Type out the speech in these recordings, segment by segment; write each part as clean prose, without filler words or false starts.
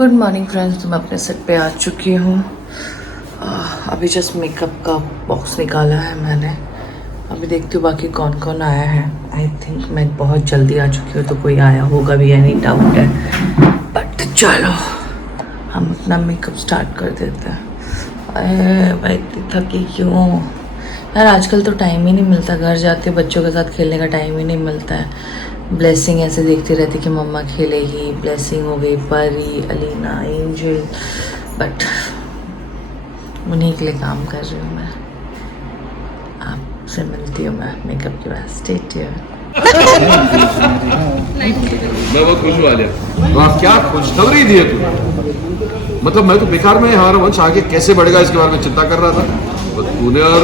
Good morning friends, तो मैं अपने सेट पे आ चुकी हूँ। अभी जस्ट मेकअप का बॉक्स निकाला है मैंने। अभी देखती हूँ बाकी कौन कौन आया है। आई थिंक मैं बहुत जल्दी आ चुकी हूँ, तो कोई आया होगा भी, एनी डाउट है। बट चलो हम अपना मेकअप स्टार्ट कर देते हैं। मैं इतनी थकी क्यों यार, आजकल तो टाइम ही नहीं मिलता। घर जाते बच्चों के साथ खेलने का टाइम ही नहीं मिलता है। ब्लेसिंग ऐसे देखती रहती कि मम्मा खेलेगी। ब्लेसिंग हो गई, परी, अलीना, एंजल, बट उन्हीं के लिए काम कर रही हूँ मैं। आपसे मिलती हूँ मैं मेकअप के बाद। Stay tuned. मैं बहुत खुश हुआ लिया। वाह क्या खुशखबरी दी है तू। मतलब मैं तो बेकार में हमारा वंश आगे कैसे बढ़ेगा इसके बारे में चिंता कर रहा था। तूने और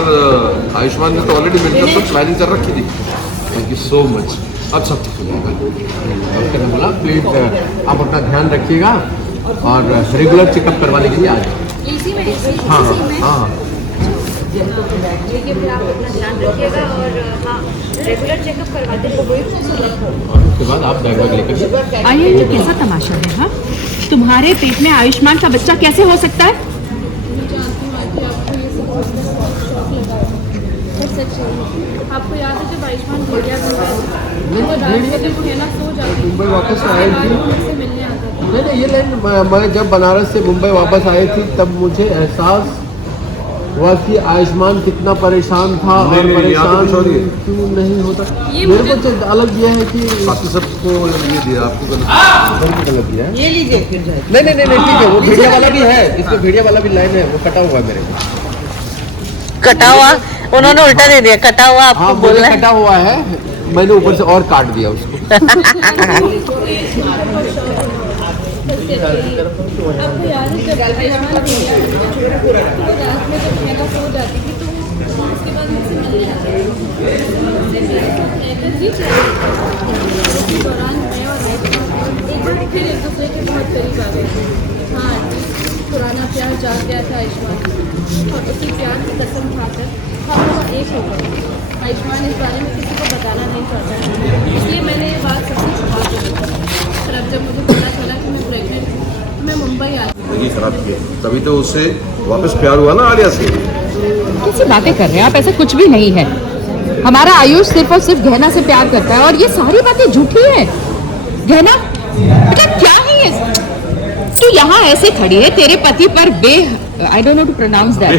आयुष्मान ने तो ऑलरेडी मिलकर सब प्लानिंग कर रखी थी। Thank you so much. अब सब ठीक हो जाएगा। डॉक्टर ने बोला प्लीज आप अपना ध्यान रखिएगा और रेगुलर चेकअप करवाने के लिए आ जाए। हाँ हाँ देखिए फिर आप अपना ध्यान रखिएगा और हाँ रेगुलर चेकअप करवाते हैं। उसके बाद आप डायग्नोज लेकर आइए, ये कैसा तमाशा है? हाँ, तुम्हारे पेट में आयुष्मान का बच्चा कैसे हो सकता है? आपको याद है जब आयुष्मान भेड़िया सो जाती मुंबई वापस आए थी। से मिलने आता था। नहीं ये लाइन मैं जब बनारस से मुंबई वापस आई थी तब मुझे एहसास हुआ कि आयुष्मान कितना परेशान था और परेशान क्यों नहीं होता। मेरे को तो अलग ये है कि बाकी सबको ये दिया, आपको गलत दिया है। ये लीजिए फिर नहीं ठीक है। वो भेड़िया वाला भी है, इसमें भेड़िया वाला भी लाइन है, वो कटा हुआ है मेरे को। कटा हुआ उन्होंने उल्टा दे दिया। कटा हुआ आपको बोलना है। कटा हुआ है, मैंने ऊपर से और काट दिया उसको। आपको याद है जब आयुष्मान भेड़िया तो रात में जब मेरा सो जाती थी तो उसके बाद मुझसे मिलने आता इस दौरान मैं और आयुष्मान एक बार फिर एक दूसरे के बहुत करीब आ गए थे। हाँ, पुराना प्यार जाग गया था आयुष्मान और उसी प्यार की कसम खाकर हम लोग एक हो गए। आयुष्मान इस बारे में किसी को बताना नहीं चाहता, इसलिए मैंने ये बात सबसे छुपा दी। पर अब जब मुझे पता चला कि मैं प्रेग्नेंट हूँ तो मैं मुंबई आई। जिंदगी खराब की, तभी तो उससे वापस प्यार हुआ ना आलिया से। कैसी बातें कर रहे हैं आप? ऐसा कुछ भी नहीं है। हमारा आयुष सिर्फ और सिर्फ गहना से प्यार करता है और ये सारी बातें झूठी है। गहना बेटा क्या है ये? तू यहाँ ऐसे खड़ी है, तेरे पति पर I don't know to pronounce that,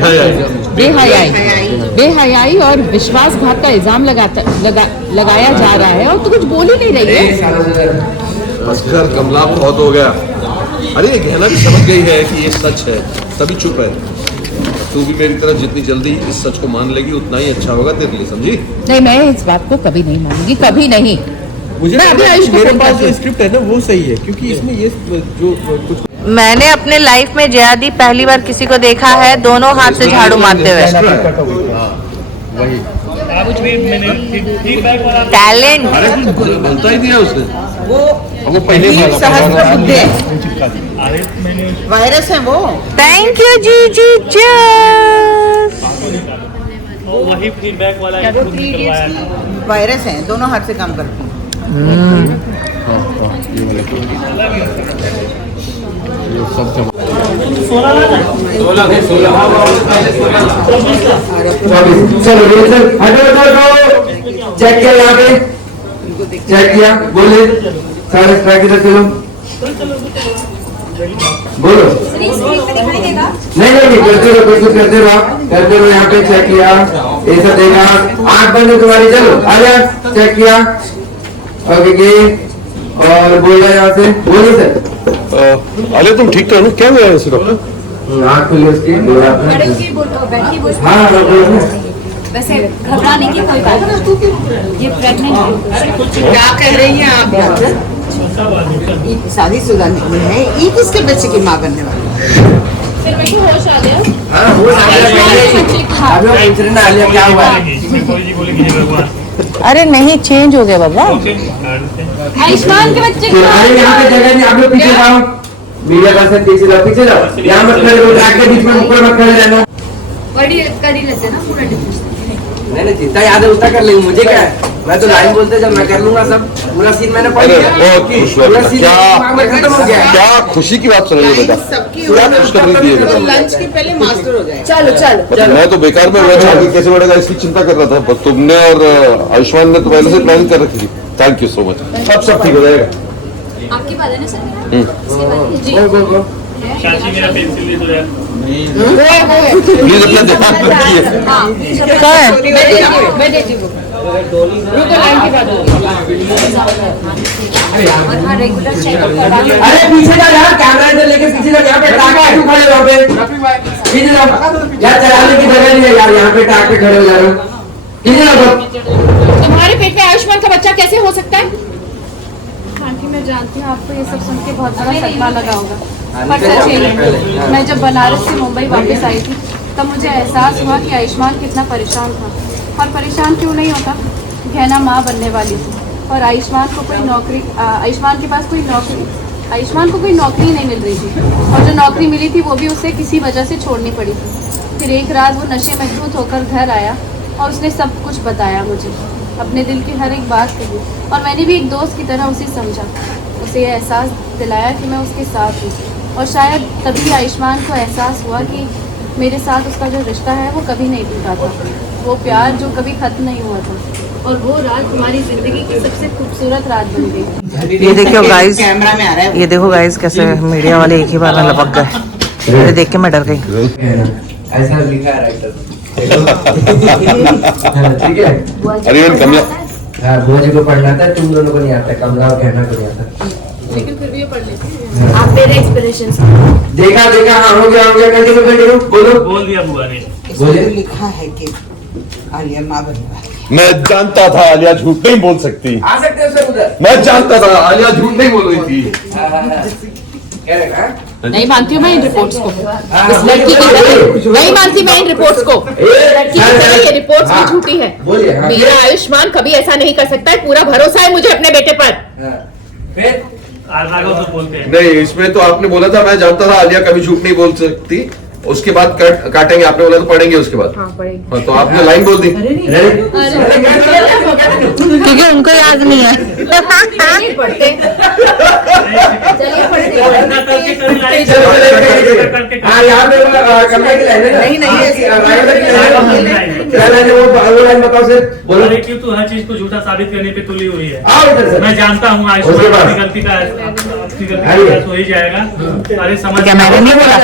बेहयाई और विश्वासघात का इल्जाम लगाया जा रहा है और तू कुछ बोल ही नहीं रही है। बस कर कमला, बहुत हो गया। अरे ये गहना भी समझ गई है कि ये सच है, तभी चुप है। तू भी मेरी तरह जितनी जल्दी इस सच को मान लेगी उतना ही अच्छा होगा तेरे लिए, समझी? नहीं, मैं इस बात को कभी नहीं मानूंगी, कभी नहीं। मुझे अभी आयुष मेरे पास जो स्क्रिप्ट है ना वो सही है, क्योंकि इसमें ये जो कुछ मैंने अपने लाइफ में जयादी पहली बार किसी को देखा है दोनों हाथ से झाड़ू मारते हुए। वही टैलेंट। अरे कुछ बोलता ही दिया उसने। वो पहले वायरस है वो। थैंक यू जी। वही फीडबैक वाला है, खुद ही करवाया था। वायरस है, दोनों हाथ से काम करते हैं। चेक किया यहाँ पे, चेक किया, बोले सारे ट्रैक इधर चलो, बोलो। नहीं करते रहो, कोशिश करते रहो, आप करते रहो। यहाँ पे चेक किया, ऐसा देगा, आँख बंद है तुम्हारी, चलो आ जा। चेक किया, ओके और बोला यहाँ से, बोलिए सर। अरे तुम ठीक तो हो ना? क्या हुआ है इसे डॉक्टर? आँख खुली उसकी, बोला हाँ वैसे घबराने की कोई बात नहीं, ये प्रेग्नेंट क्या कह रही हैं आप? शादीशुदा नहीं है, ये किसके बच्चे की माँ बनने वाली है? फिर मेरे को होश आ गया। हाँ वो ना लिया क्या हुआ? अरे नहीं, चेंज हो गया बाबा। आयुष्मान के बच्चे को अरे यहाँ पे जगह नहीं, आप लोग पीछे जाओ। मीडिया पर्सन पीछे जाओ, यहाँ मत खड़े रहो, ट्रैक के बीच में ऊपर मत खड़े रहना। कड़ी लेते ना पूरा डिफरेंस। नहीं नहीं, जितना याद है उतना कर लेंगे, मुझे क्या है, मैं तो लाइन बोलते जब मैं कर लूंगा सब, पूरा सीन मैंने पढ़ लिया, पूरा सीन दिमाग में खत्म हो गया है। क्या खुशी की बात चल रही है बेटा, क्या खुशखबरी दी है बेटा। लंच के पहले मास्टर हो जाए। चलो चलो मतलब मैं तो बेकार में वेज आगे कैसे बढ़ेगा इसकी चिंता कर रहा था, पर तुमने और आयुष्मान ने तो पहले से प्लानिंग कर रखी थी। थैंक यू सो मच, सब ठीक हो जाएगा। आपकी बात है ना सर? गो, गो। चाची मेरा पेंसिल ले दो यार। प्लीज अपना ध्यान रखिए। मैं देती हूँ। रुको, लाइन की बात होगी। और हाँ रेगुलर चेकअप करवा के अरे पीछे जा यार, कैमरा इधर लेके पीछे जा, यहाँ पे टाक पे क्यों खड़े हो पे? पीछे जाओ यार, चलाने की जगह नहीं है यार, यहाँ पे टाक पे खड़े हो जा रहे हो, पीछे जाओ। तुम्हारे पेट में आयुष्मान का बच्चा कैसे हो सकता है? आंटी मैं जानती हूँ आपको ये सब सुन के बहुत बड़ा सदमा लगा होगा, पर सच है मैं जब बनारस से मुंबई वापस आई थी तब मुझे एहसास हुआ कि आयुष्मान कितना परेशान था। और परेशान क्यों नहीं होता, गहना माँ बनने वाली थी और आयुष्मान को कोई नौकरी आयुष्मान के पास कोई नौकरी आयुष्मान को कोई नौकरी नहीं मिल रही थी, और जो नौकरी मिली थी वो भी उसे किसी वजह से छोड़नी पड़ी थी। फिर एक रात वो नशे में धुत होकर घर आया और उसने सब कुछ बताया मुझे, अपने दिल की हर एक बात कही, और मैंने भी एक दोस्त की तरह उसे समझा, उसे ये एहसास दिलाया कि मैं उसके साथ हूँ। और शायद तभी आयुष्मान को एहसास हुआ कि मेरे साथ उसका जो रिश्ता है वो कभी नहीं टूटा था, वो प्यार जो कभी खत्म नहीं हुआ था, और वो रात हमारी जिंदगी की सबसे खूबसूरत रात बन गई। ये देखो गाइस, कैमरा में आ रहा है। ये देखो गाइस कैसे मीडिया वाले एक ही बार में लपक गए। मुझे देख के मैं डर गई। ऐसा लिखा है राइटर, ठीक है। अरे यार कमला, हाँ, मुझे को पढ़ना था, तुम दोनों को नहीं आता, कमला और कहना को नहीं आता, लेकिन फिर भी ये पढ़ लेती हूँ। आप मेरे एक्सप्लेनेशंस देखा, हाँ हो गया, कंटिन्यू बोलो। बोल दिया बुआ ने। इसमें लिखा है कि आलिया माँ बनने वाली है। मैं जानता था आलिया झूठ नहीं बोल सकती, आ सकते हो सर उधर, मैं जानता था आलिया झूठ नहीं बोल रही थी। क्या रखा? नहीं मानती हूँ मैं इन रिपोर्ट्स को, इस लड़की की तरह नहीं मानती मैं इन रिपोर्ट्स को। लड़की की तरह ये रिपोर्ट्स भी झूठी है। बोलिए, हाँ। मेरा आयुष्मान कभी ऐसा नहीं कर सकता है, पूरा भरोसा है मुझे अपने बेटे पर। फिर राघव तो बोलते हैं। नहीं, इसमें तो आपने बोला था मैं जानता था आलिया कभी झूठ नहीं बोल सकती, उसके बाद काटेंगे, आपने बोला तो पढ़ेंगे उसके बाद। हाँ, तो आपने लाइन बोल दी। क्योंकि उनको याद नहीं है। नहीं पढ़ते। इतना करके कभी लाइन करके हाँ, यहाँ पे कमला की लाइन है। नहीं, नहीं, ऐसी क्या लाइन है वो लाइन बताओ सर, बोलो। बोले कि तू हर चीज को झूठा साबित करने पे तुली हुई है। आओ इधर से। मैं जानता हूँ आयुष्मान अपनी गलती का हो ही जाएगा। अरे समझ क्या मैंने नहीं बोला?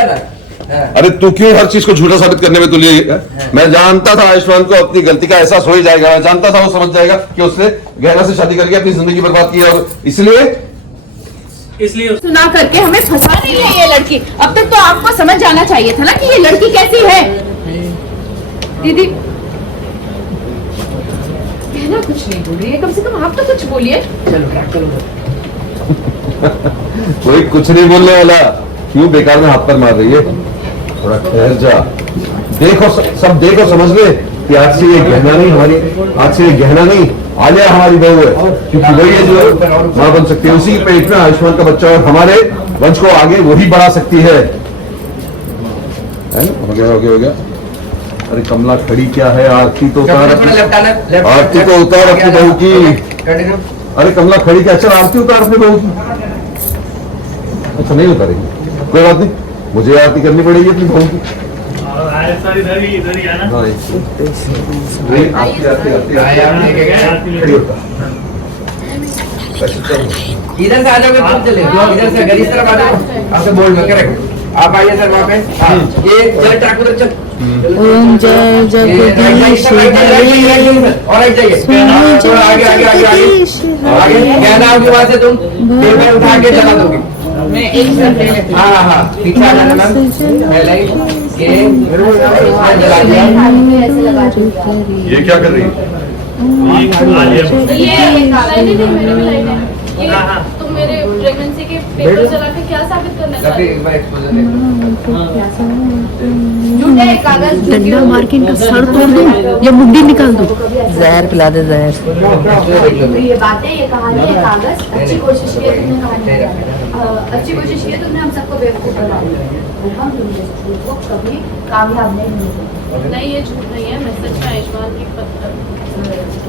अरे तू क्यों हर चीज को झूठा साबित करने में तुली है? मैं जानता था आयुष्मान को अपनी गलती का एहसास हो ही जाएगा, मैं जानता था वो समझ जाएगा कि उसने गहना से शादी करके अपनी जिंदगी बर्बाद की, और इसलिए सुना करके हमें फंसा रही है ये लड़की। अब तक तो आपको समझ जाना चाहिए था ना कि ये लड़की कैसी है। दीदी कहना कुछ नहीं बोल रही है, कम से कम आप तो कुछ बोलिए। कोई कुछ नहीं बोलने वाला, क्यों बेकार में हाथ पर मार रही है? थोड़ा ठहर जा, देखो सब देखो, समझ ले कि आज से ये गहना नहीं हमारी, आज से ये गहना नहीं, आलिया हमारी बहू है, क्योंकि वही है जो माँ बन सकती है, उसी पेट में आयुष्मान का बच्चा, और हमारे वंश को आगे वही बढ़ा सकती है ना? हो गया हो गया हो गया। अरे कमला खड़ी क्या है, आरती तो उतार, आरती तो उतार अपनी बहू की। अरे कमला खड़ी क्या, चल आरती उतार अपनी बहू की। अच्छा नहीं उतारेगी, कोई बात नहीं, मुझे आरती करनी पड़ेगी अपनी बहू की। सर इधर ही आना। हाँ, इधर से आ जाओगे तुम, चले इधर से घर इस तरफ आ जाओ, आपसे बोल में करेक्ट, आप आइए सर वहाँ पे। हाँ, ये चले ट्रैक उधर चल, ओम जय जगदीश और आगे जाइए, थोड़ा आगे आगे आगे आगे आगे, कहना आपके वहाँ से तुम फिर मैं उठा के चला दोगे। हाँ हाँ हाँ, पीछे आ जाना मैम, पहले ये जला दिया। ये क्या कर रही है? तुम मेरे प्रेगनेंसी के पेपर चला के क्या साबित करना चाहते एक बार एक्सपोजर देखो। झूठे कागज डंडा मार के इनका सर तोड़ दूं या मुंडी निकाल दूं? जहर पिला दे, जहर। ये बातें, ये कहानी, ये कागज, अच्छी कोशिश की है तुमने कहानी। अच्छी कोशिश की है तुमने हम सबको बेवकूफ़ बना दिया। हम तुम इस झूठ को कभी कामयाब नहीं होते। नहीं ये झूठ नहीं है, मैं सच में आयुष्मान की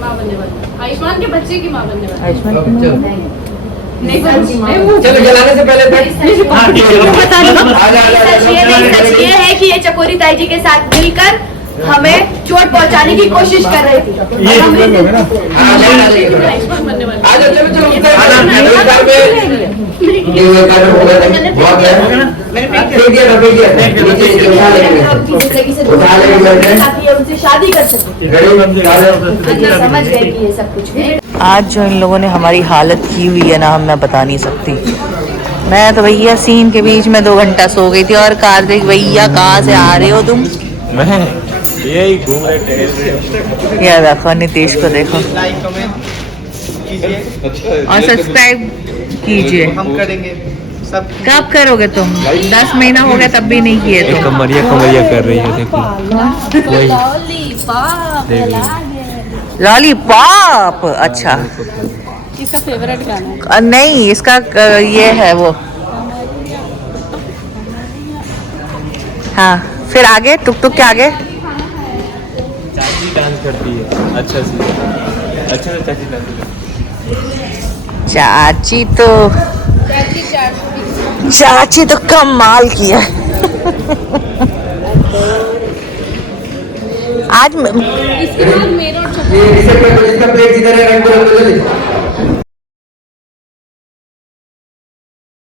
माँ बनने वाली, आयुष्मान के बच्चे की माँ बनने वाली। नहीं चलो जलाने से पहले सच ये है कि ये चकोरी ताई जी के साथ मिलकर हमें चोट पहुंचाने की कोशिश कर रही थी। आयुष्मान बनने वाली। उनसे शादी कर सकते समझ गए कि ये सब कुछ है। आज जो इन लोगों ने हमारी हालत की हुई है ना, मैं बता नहीं सकती। मैं तो भैया सीन के बीच में 2 घंटा सो गई थी। और कार्तिक भैया कहाँ से आ रहे हो तुम? मैं यही घूम रहे थे। ये देखो नीतीश को देखो और सब्सक्राइब कीजिए। हम करेंगे सब। कब करोगे तुम? 10 महीना हो गया तब भी नहीं किए तुम। कमरिया कमरिया कर रही है, देखो लॉलीपॉप। अच्छा, इसका फेवरेट गाना है। नहीं इसका ये है वो। हाँ फिर आगे टुक टुक के आगे। चाची डांस करती है अच्छा से चाची डांस। चाची तो कमाल किया। इसके बाद मेरा और प्लेट जिधर है